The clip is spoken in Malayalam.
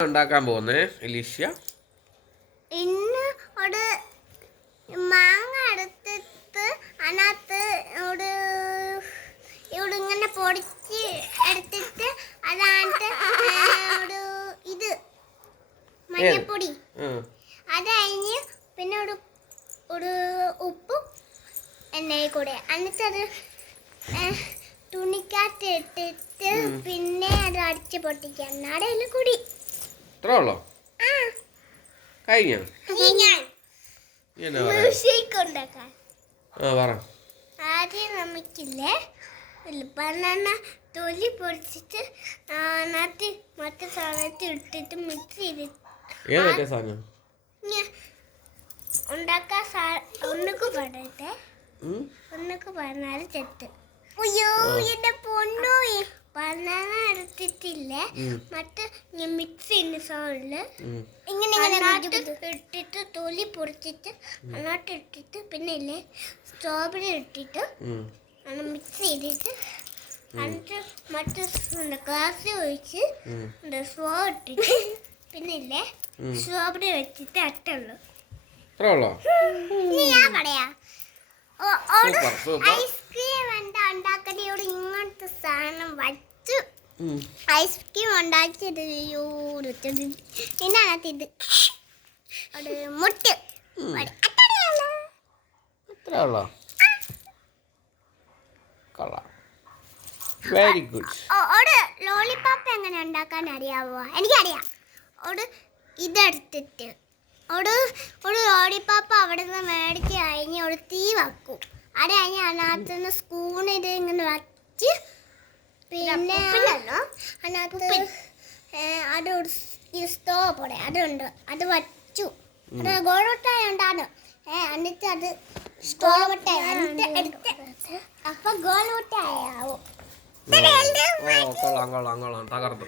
ഉണ്ടാക്കാൻ പോകുന്നേ അലീഷ്യ? ഇന്ന് ഒരു മാങ്ങ എടുത്തിട്ട് അതിനകത്ത് ഇവിടെ ഇങ്ങനെ പൊടിച്ച് എടുത്തിട്ട് അതിനകത്ത് ഒരു ഇത് മഞ്ഞപ്പൊടി അത് കഴിഞ്ഞ് പിന്നെ ഒരു ഉപ്പും എണ്ണയും കൂടെ എന്നിട്ടത് തുണിക്കകത്ത് ഇട്ടിട്ട് പിന്നെ അത് അടിച്ച് പൊട്ടിക്കുക എന്നാടേലും കൂടി ആദ്യം നമുക്കില്ലേ ബനാന തൊലി പൊടിച്ചിട്ട് അതിനകത്ത് മറ്റേ സാധനത്തിൽ ഇട്ടിട്ട് മിക്സ് ചെയ്തിട്ട് ഉണ്ടാക്കാൻ ഒന്നൊക്കെ പറഞ്ഞാൽ തെറ്റ്. അയ്യോ എന്റെ പൊന്നോ, ബനാന എടുത്തിട്ടില്ലേ മറ്റേ മിക്സ് ചെയ്യുന്ന സാധനത്തില് ഇങ്ങനെ ഇട്ടിട്ട് തൊലി പൊടിച്ചിട്ട് അതിനകത്ത് ഇട്ടിട്ട് പിന്നെ ഇല്ലേ സ്ട്രോബെറി ഇട്ടിട്ട് മിക്സ് ചെയ്തിട്ട് എന്നിട്ട് മറ്റേ ഗ്ലാസ് ഒഴിച്ച് സ്ട്രോ ഇട്ടിട്ട് പിന്നെ ഇല്ലേ സ്ട്രോബെറി വെച്ചിട്ട് അറ്റുള്ളൂ. ഞാൻ പറയാ ഐസ്ക്രീം ഉണ്ടാക്കണോട് ഇങ്ങനത്തെ സാധനം വച്ചു ഐസ്ക്രീം ഉണ്ടാക്കിയത് ഇതിനകത്ത് ഇത് ഒരു മുട്ട് വെരി ഗുഡ്. ലോലിപോപ്പ് എങ്ങനെ ഉണ്ടാക്കാൻ അറിയാവോ? എനിക്കറിയാം. ഇതെടുത്തിട്ട് ഒരു ലോലിപോപ്പ് അവിടെ നിന്ന് മേടിച്ച് കഴിഞ്ഞ് ഒരു തീ വെക്കും. അത് കഴിഞ്ഞ് അതിനകത്ത് നിന്ന് സ്പൂൺ ഇത് ഇങ്ങനെ വച്ച് പിന്നെ അതിനകത്ത് അത് സ്റ്റോ പോലെ അതുണ്ട് അത് വച്ചു. അത് ഗോൾമുട്ടായി ഉണ്ടാകും. എന്നിട്ട് അത് സ്റ്റോ മുട്ടായി എടുത്ത് അപ്പൊ ഗോൾമുട്ടായി ആവും. കൊള്ളാം കൊള്ളാം കൊള്ളാം, തകർന്നു.